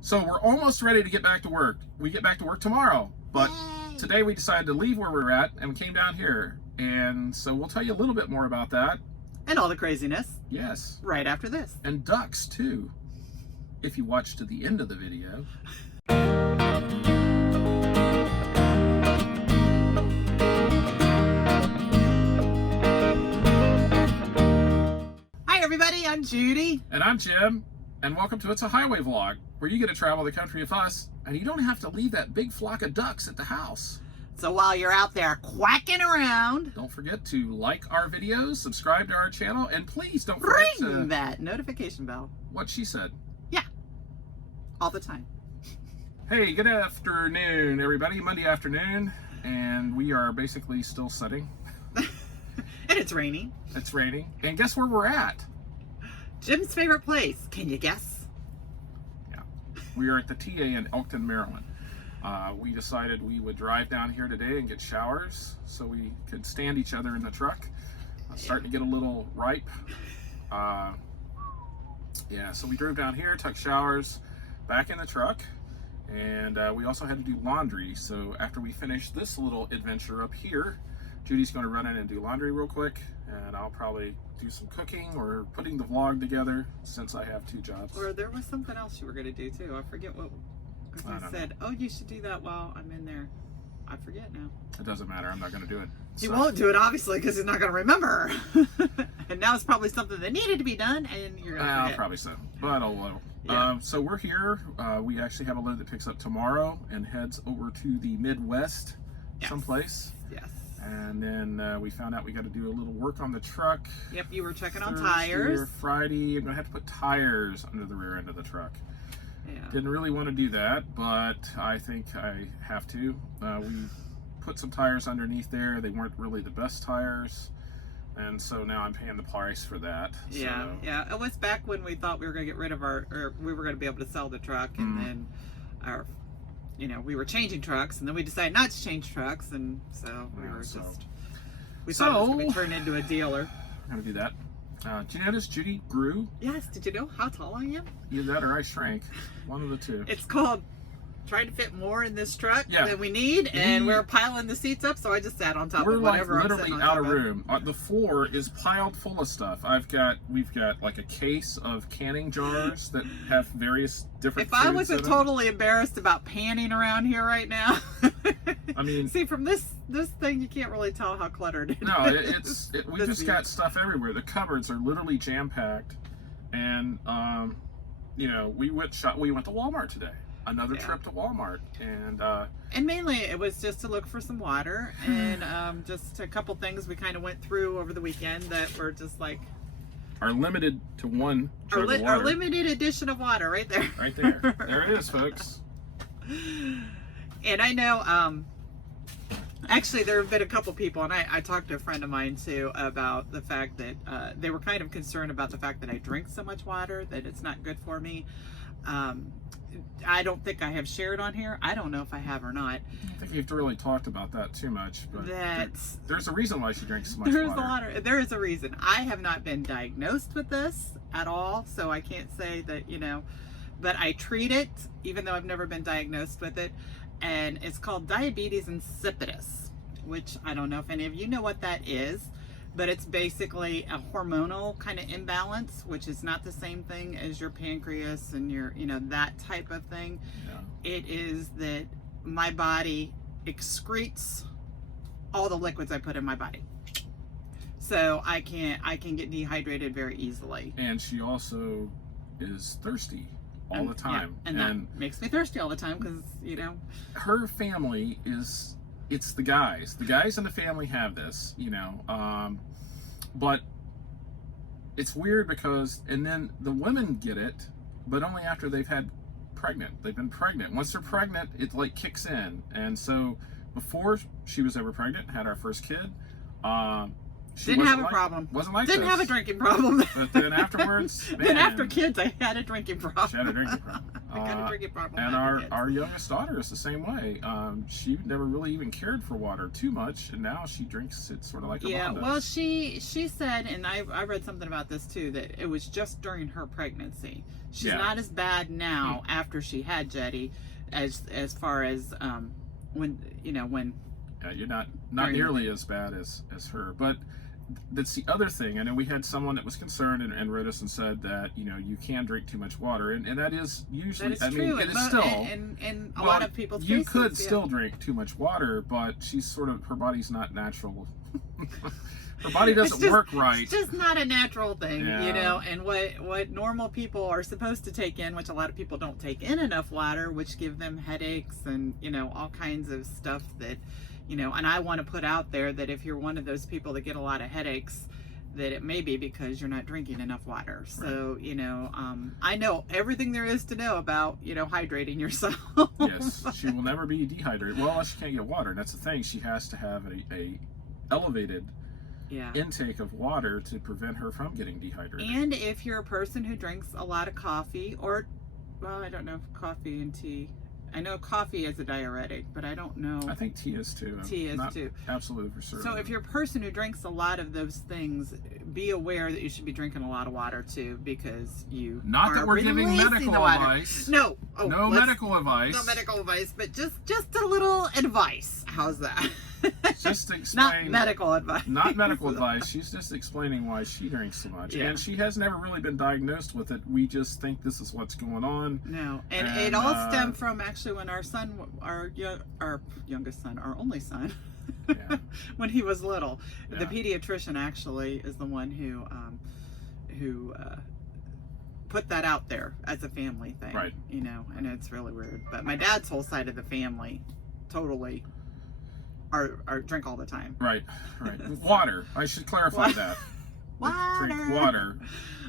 So we're almost ready to get back to work. We get back to work tomorrow, but today we decided to leave where we were at and we came down here. And so we'll tell you a little bit more about that. And all the craziness. Yes. Right after this. And ducks too, if you watch to the end of the video. Hi everybody, I'm Judy. And I'm Jim. And welcome to It's a Highway Vlog, where you get to travel the country with us, and you don't have to leave that big flock of ducks at the house. So while you're out there quacking around, don't forget to like our videos, subscribe to our channel, and please don't forget ring that notification bell. What she said. Yeah, all the time. Hey, good afternoon, everybody. Monday afternoon, and we are basically still setting. And it's raining. It's raining. And guess where we're at? Jim's favorite place. Can you guess? Yeah. We are at the TA in Elkton, Maryland. We decided we would drive down here today and get showers so we could stand each other in the truck. Starting to get a little ripe. Yeah, so we drove down here, took showers, back in the truck, and we also had to do laundry. So after we finish this little adventure up here, Judy's going to run in and do laundry real quick, and I'll probably do some cooking or putting the vlog together since I have two jobs. Or there was something else you were going to do too. I forget what. Because I said, oh, you should do that while I'm in there. I forget now. It doesn't matter. I'm not going to do it. You won't do it, obviously, because he's not going to remember. And now it's probably something that needed to be done, and you're going to forget. Probably so, but oh well. Yeah. So we're here. We actually have a load that picks up tomorrow and heads over to the Midwest someplace. Yes. And then we found out we got to do a little work on the truck. Yep, you were checking on Thursday tires. Or Friday, I'm going to have to put tires under the rear end of the truck. Yeah. Didn't really want to do that, but I think I have to. We put some tires underneath there. They weren't really the best tires, and so now I'm paying the price for that. Yeah, so. yeah. It was back when we thought we were going to get rid of or we were going to be able to sell the truck, and then we were changing trucks, and then we decided not to change trucks, and so we thought it was going to be turned into a dealer. I'm going to do that. Did you notice Judy grew? Yes. Did you know how tall I am? Either that or I shrank. One of the two. It's called trying to fit more in this truck than we need, and we're piling the seats up, so I just sat on top of whatever we're I'm literally sitting on out top of room. The floor is piled full of stuff. We've got like a case of canning jars that have various different If I wasn't totally embarrassed about panning around here right now, I mean, see, from this thing you can't really tell how cluttered it is. No, we just got stuff everywhere. The cupboards are literally jam-packed, and we went to Walmart today. Another trip to Walmart, and mainly it was just to look for some water, and just a couple things we kind of went through over the weekend that were just like are limited to one jug of water. Our limited edition of water, right there. Right there. There it is, folks. And I know, actually, there have been a couple people, and I talked to a friend of mine too about the fact that they were kind of concerned about the fact that I drink so much water, that it's not good for me. I don't think I have shared on here. I don't know if I have or not. I think you've really talked about that too much, but there's a reason why she drinks so much water. There is a reason. I have not been diagnosed with this at all, so I can't say that, but I treat it, even though I've never been diagnosed with it, and it's called diabetes insipidus, which I don't know if any of you know what that is. But it's basically a hormonal kind of imbalance, which is not the same thing as your pancreas and your, that type of thing. Yeah. It is that my body excretes all the liquids I put in my body. So I can get dehydrated very easily. And she also is thirsty all the time. Yeah, and that makes me thirsty all the time because, her family it's the guys. The guys in the family have this, but it's weird because, and then the women get it, but only after they've been pregnant. Once they're pregnant, it like kicks in. And so before she was ever pregnant, had our first kid, she didn't have a problem. Wasn't like Didn't this. Have a drinking problem. But then afterwards, then after kids, I had a drinking problem. She had a drinking problem. I got a drinking problem. And our youngest daughter is the same way. She never really even cared for water too much, and now she drinks it sort of like her mom does. Well, she said, and I read something about this too, that it was just during her pregnancy. She's not as bad now after she had Jetty, as far as when. Yeah, you're not nearly as bad as her, but that's the other thing. I know we had someone that was concerned and wrote us and said that you can drink too much water, and that is usually true. It is still and a lot of people's you cases, could still drink too much water, but her body's not natural. Her body doesn't work right. It's just not a natural thing, Yeah. And what normal people are supposed to take in, which a lot of people don't take in enough water, which give them headaches and all kinds of stuff that. And I want to put out there that if you're one of those people that get a lot of headaches, that it may be because you're not drinking enough water. So, I know everything there is to know about, hydrating yourself. Yes, she will never be dehydrated. Well, unless she can't get water. And that's the thing. She has to have a elevated intake of water to prevent her from getting dehydrated. And if you're a person who drinks a lot of coffee I don't know if coffee and tea. I know coffee is a diuretic, but I don't know. I think tea is too. Tea is too. Absolutely for certain. So if you're a person who drinks a lot of those things, be aware that you should be drinking a lot of water too, because you not that we're giving medical advice. No. No medical advice. No medical advice, but just a little advice. How's that? Just explain. Not medical advice. Not medical advice. She's just explaining why she drinks so much, and she has never really been diagnosed with it. We just think this is what's going on. No, and it all stemmed from actually when our son, our youngest son, our only son, when he was little. The pediatrician actually is the one who put that out there as a family thing, right? And it's really weird. But my dad's whole side of the family, totally. Are drink all the time. Right. Water. I should clarify that. Water. Drink water.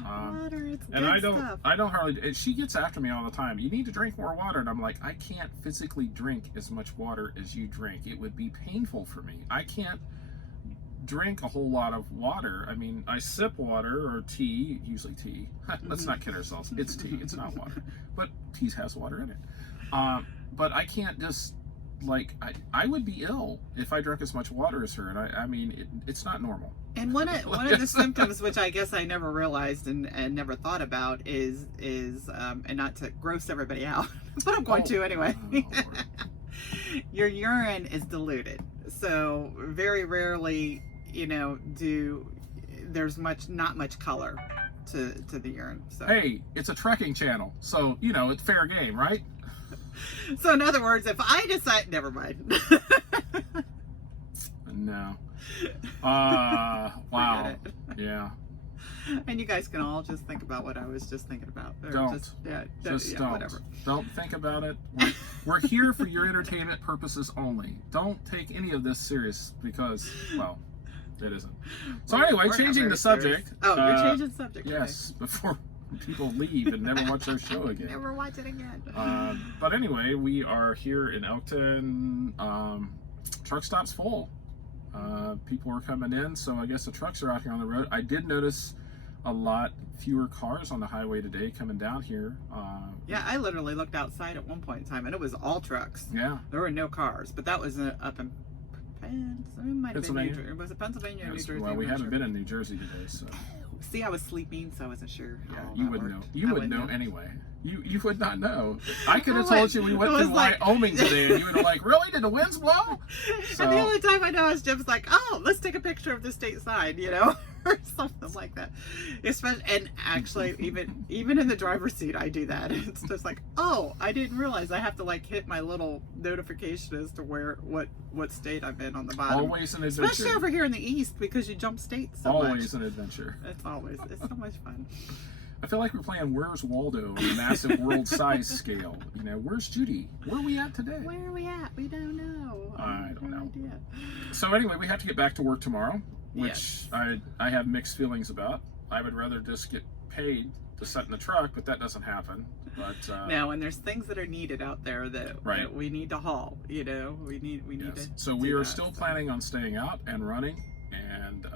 Water. It's good and I stuff. don't hardly. And she gets after me all the time. You need to drink more water, and I'm like, I can't physically drink as much water as you drink. It would be painful for me. I can't drink a whole lot of water. I mean, I sip water or tea, usually tea. Let's not kid ourselves. It's tea. It's not water, but tea has water in it. But I can't just. I would be ill if I drank as much water as her, and I mean it's not normal. And one of the symptoms, which I guess I never realized and never thought about, is and not to gross everybody out, but I'm going to anyway. Your urine is diluted, so very rarely, there's not much color to the urine. So hey, it's a trekking channel, so it's fair game, right? So in other words, if I decide, never mind. No. Wow. Yeah. And you guys can all just think about what I was just thinking about. Or don't. Don't. Whatever. Don't think about it. We're here for your entertainment purposes only. Don't take any of this serious because, well, it isn't. So anyway, changing the subject. Serious. Oh, you're changing the subject. Yes, before people leave and never watch our show again. Never watch it again. But anyway, we are here in Elkton. Truck stop's full. People are coming in, so I guess the trucks are out here on the road. I did notice a lot fewer cars on the highway today coming down here. Yeah, I literally looked outside at one point in time, and it was all trucks. Yeah. There were no cars, but that was up in Pennsylvania. Was it Pennsylvania or New Jersey? Well, we haven't been in New Jersey today, so. See, I was sleeping, so I wasn't sure. Yeah, you would know. You would know anyway. You would not know. I could have told you we went to Wyoming today, and you would have like, really? Did the winds blow? So, and the only time I know is Jim's like, oh, let's take a picture of the state sign, or something like that. Especially, and actually, even in the driver's seat, I do that. It's just like, oh, I didn't realize I have to hit my little notification as to what state I'm in on the bottom. Always an adventure. Especially over here in the East, because you jump states so always much. An adventure. It's so much fun. I feel like we're playing Where's Waldo on a massive world size scale. Where's Judy? Where are we at today? Where are we at? We don't know. I don't know. Idea. So anyway, we have to get back to work tomorrow, which yes. I have mixed feelings about. I would rather just get paid to sit in the truck, but that doesn't happen. But no, and there's things that are needed out there that we need to haul. We need yes. to. So we are still planning on staying out and running and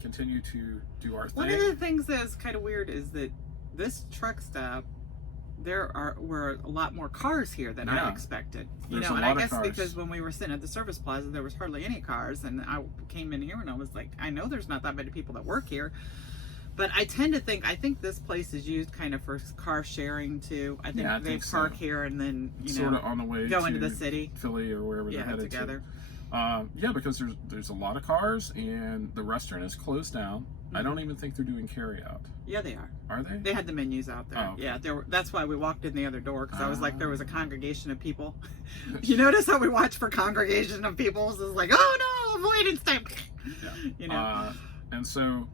continue to do our thing. One of the things that's kind of weird is that this truck stop were a lot more cars here than I expected. You There's know, a and I lot of guess cars. because when we were sitting at the service plaza, there was hardly any cars, and I came in here and I was like, I know there's not that many people that work here, but I think this place is used kind of for car sharing too. I think they park here and then sort of on the way go into the city, Philly or wherever they're headed together. Yeah, because there's a lot of cars and the restaurant is closed down. I don't even think they're doing carry out. Yeah, they are. Are they? They had the menus out there. Oh, okay. Yeah, that's why we walked in the other door, because I was like, there was a congregation of people. You notice how we watch for congregation of people? So it's like, oh no, avoidance time. Yeah. You know. And so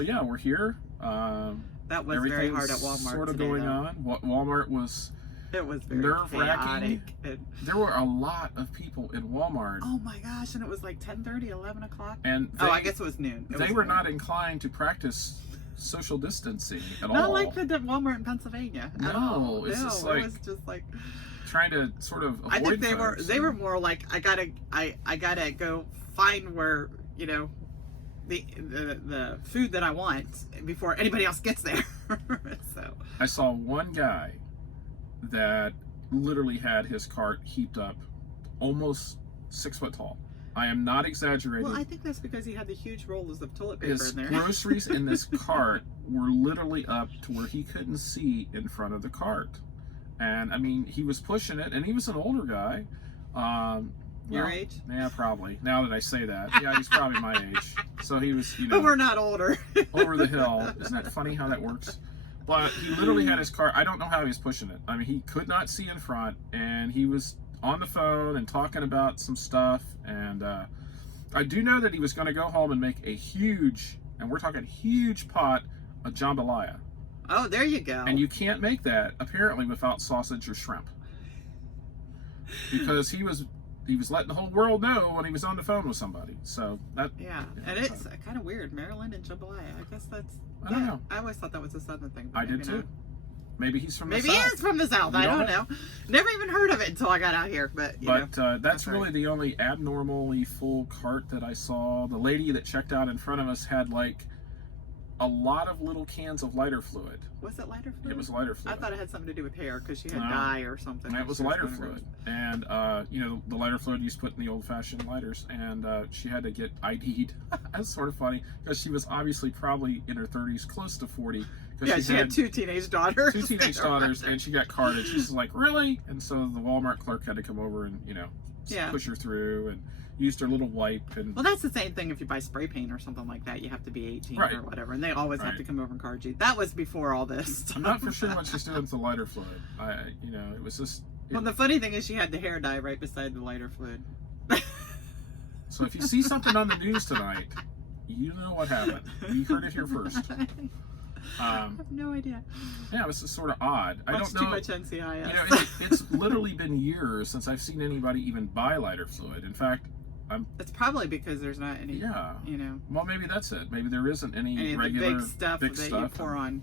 yeah, we're here. That was very hard at Walmart. Sort of today, going though. on. Walmart was. It was very nerve-wracking. chaotic. There were a lot of people in Walmart. Oh my gosh, and it was like 10:30, 11 o'clock. And I guess it was noon. They were not inclined to practice social distancing at all. Not like the Walmart in Pennsylvania. At all. No, it was just like trying to sort of avoid I think they were more like, I gotta go find where, you know, the food that I want before anybody else gets there. So I saw one guy that literally had his cart heaped up almost 6 foot tall. I am not exaggerating. Well, I think that's because he had the huge rollers of toilet paper His in there. groceries in this cart were literally up to where he couldn't see in front of the cart. And I mean, he was pushing it, and he was an older guy. Your age? Yeah, probably. Now that I say that. Yeah, he's probably my age. So he was, you know. But we're not older. Over the hill. Isn't that funny how that works? But he literally had his car. I don't know how he was pushing it. I mean, he could not see in front, and he was on the phone and talking about some stuff. And I do know that he was going to go home and make a huge, and we're talking huge pot of jambalaya. Oh, there you go. And you can't make that apparently without sausage or shrimp, because he was letting the whole world know when he was on the phone with somebody. So that and it's kind of weird, Maryland and jambalaya. I guess that's. I don't know. I always thought that was a southern thing. I did too. Maybe he's from the South. Maybe he is from the South. I don't know. Never even heard of it until I got out here. But that's really the only abnormally full cart that I saw. The lady that checked out in front of us had like a lot of little cans of lighter fluid. Was it lighter fluid? It was lighter fluid. I thought it had something to do with hair because she had dye or something. It was lighter fluid. And, you know, the lighter fluid you used to put in the old-fashioned lighters. And she had to get ID'd. That's sort of funny because she was obviously probably in her 30s, close to 40. Yeah, she had 2 teenage daughters. 2 teenage daughters, and she got carded. She's like, really? And so the Walmart clerk had to come over and, you know, push her through and used her little wipe. And well, that's the same thing if you buy spray paint or something like that. You have to be 18 or whatever, and they always have to come over and card you. That was before all this stuff. I'm not for sure what she's doing with the lighter fluid. You know, it was just. Well, the funny thing is she had the hair dye right beside the lighter fluid. So if you see something on the news tonight, you know what happened. You heard it here first. I have no idea. Yeah, it was just sort of odd. I don't know. Too much NCIS. You know, it's literally been years since I've seen anybody even buy lighter fluid. In fact, it's probably because there's not any. Yeah. You know. Well, maybe that's it. Maybe there isn't any regular big stuff that you pour on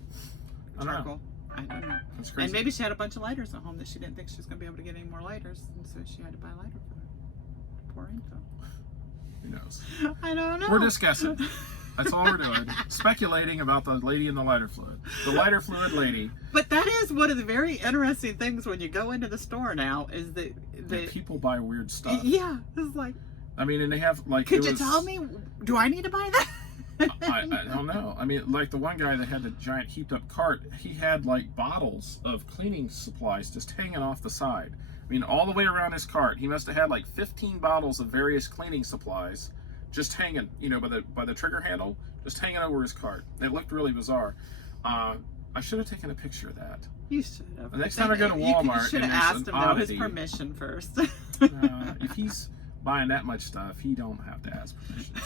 charcoal. I don't know. That's crazy. And maybe she had a bunch of lighters at home that she didn't think she was going to be able to get any more lighters, and so she had to buy lighter fluid to pour into. Who knows? I don't know. We're just guessing. That's all we're doing. Speculating about the lady in the lighter fluid. The lighter fluid lady. But that is one of the very interesting things when you go into the store now is that people buy weird stuff. Yeah. It's like. I mean, and they have like. Could you tell me? Do I need to buy that? I don't know. I mean, like the one guy that had the giant heaped up cart, he had like bottles of cleaning supplies just hanging off the side. I mean, all the way around his cart, he must have had like 15 bottles of various cleaning supplies just hanging, you know, by the trigger handle, just hanging over his cart. It looked really bizarre. I should have taken a picture of that. You should have. The next time I go to Walmart, you should have asked him though his permission first. If he's buying that much stuff, he don't have to ask permission.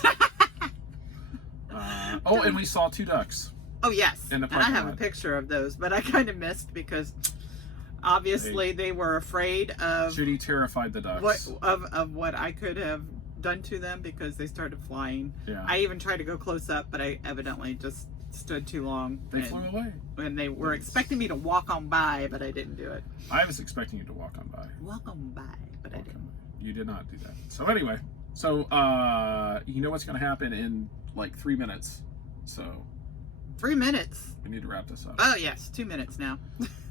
And we saw 2 ducks. Oh yes, and I have a picture of those, but I kind of missed because obviously they were afraid of. Judy terrified the ducks. Of what I could have done to them because they started flying. Yeah. I even tried to go close up, but I evidently just stood too long. They flew away. And they were expecting me to walk on by, but I didn't do it. I was expecting you to walk on by. Walk on by, but I didn't. You did not do that. So anyway, you know what's going to happen in like 3 minutes. So 3 minutes. We need to wrap this up. Oh, yes. 2 minutes now.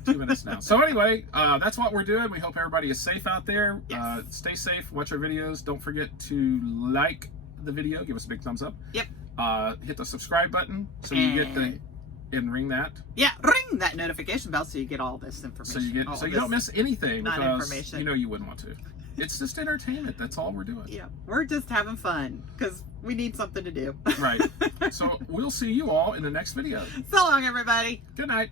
2 minutes now. So anyway, that's what we're doing. We hope everybody is safe out there. Yes. Stay safe. Watch our videos. Don't forget to like the video. Give us a big thumbs up. Yep. Hit the subscribe button so you get the and ring that. Yeah, ring that notification bell so you get all this information. So you don't miss anything because you know you wouldn't want to. It's just entertainment. That's all we're doing. Yeah, we're just having fun because we need something to do. Right. So we'll see you all in the next video. So long, everybody. Good night.